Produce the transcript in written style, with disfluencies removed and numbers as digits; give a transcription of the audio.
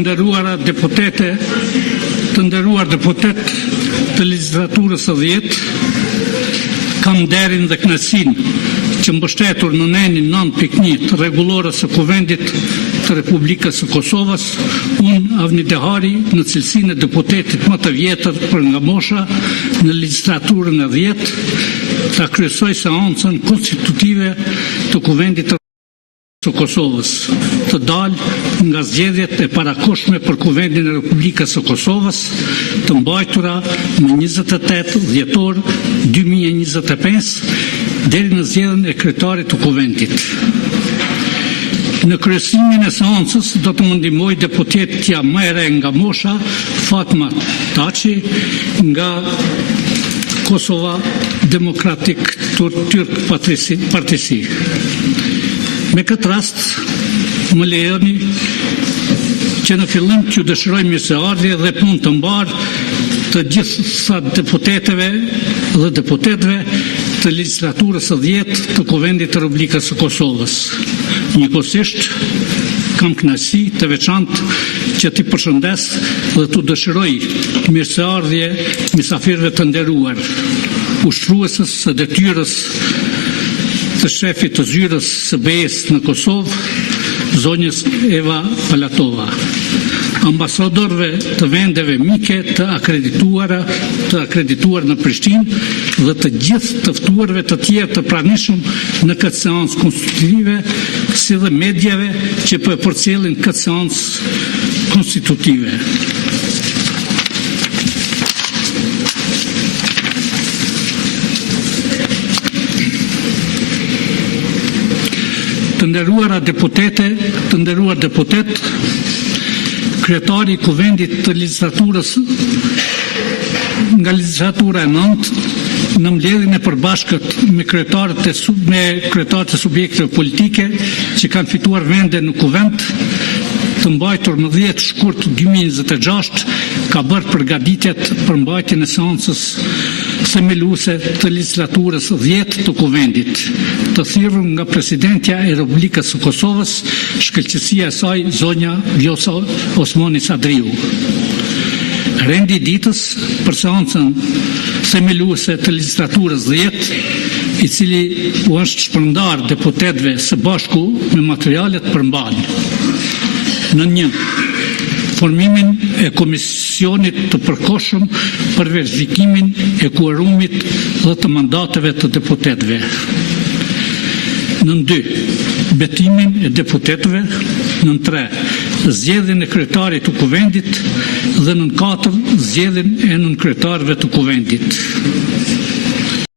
nderuar deputet të legjislaturës së 10, kam nderin dhe kënaqësinë që mbështetur në nenin 9.1 të rregullore së Kuvendit të Republikës së Kosovës, unë Avni Dehari, në cilësinë e deputetit më të vjetër për nga mosha në legjislaturën e 10, ta kryesoj seancën konstitutive të Kuvendit të së Kosovës, të dalë nga zgjedhjet e parakoshme për Kuvendin e Republikës së Kosovës, të mbajtura në 28 dhjetor 2025 deri në zgjedhjen e kryetarit të Kuvendit. Në kryesimin e seancës do të më ndihmoj deputetja më e re nga mosha, Fatma Taçi, nga Kosova Demokratik Türk Partisi. Me këtë rast, më lejoni që në fillim t'ju dëshiroj mirëseardhje dhe punë të mbarë të gjitha deputetëve dhe deputetëve të legjislaturës së 10 të Kuvendit të Republikës së Kosovës. Njëkohësisht, kam kënaqësi të veçantë që t'i përshëndes dhe t'u dëshiroj mirëseardhje mysafirëve të nderuar, ushtruesës së detyrës të shefit të zyrës së BE-s në Kosovë, zonjës Eva Palatova, ambasadorëve të vendeve mike të akredituar në Prishtinë dhe të gjithë të ftuarve të tjerë të pranishëm në këtë seancë konstitutive, si dhe medjave që po e përcjellin këtë seancë konstitutive. Të nderuar deputet, kryetari i Kuvendit të legjislaturës nga legjislatura e 9, në mbledhjen e përbashkët me kryetarët e subjekteve politike që kanë fituar vende në Kuvend, të mbajtur në 10 shkurt 2026, ka bërë përgatitjet për mbajtjen e seancës themeluese të legjislaturës 10 të Kuvendit, të thirrur nga Presidentja e Republikës së Kosovës, shkëlqësia e saj zonja Vjosa Osmani Sadriu. Rendi i ditës për seancën themeluese të legjislaturës 10, i cili u është shpërndar deputetëve së bashku me materialet përmban. Në 1. Formimin e komisionit të përkohshëm për verifikimin e kuorumit dhe të mandateve të deputetëve. Në 2. Betimin e deputetëve. Në 3. Zgjedhjen e kryetarit të Kuvendit dhe në 4. Zgjedhjen e nënkretarëve të Kuvendit.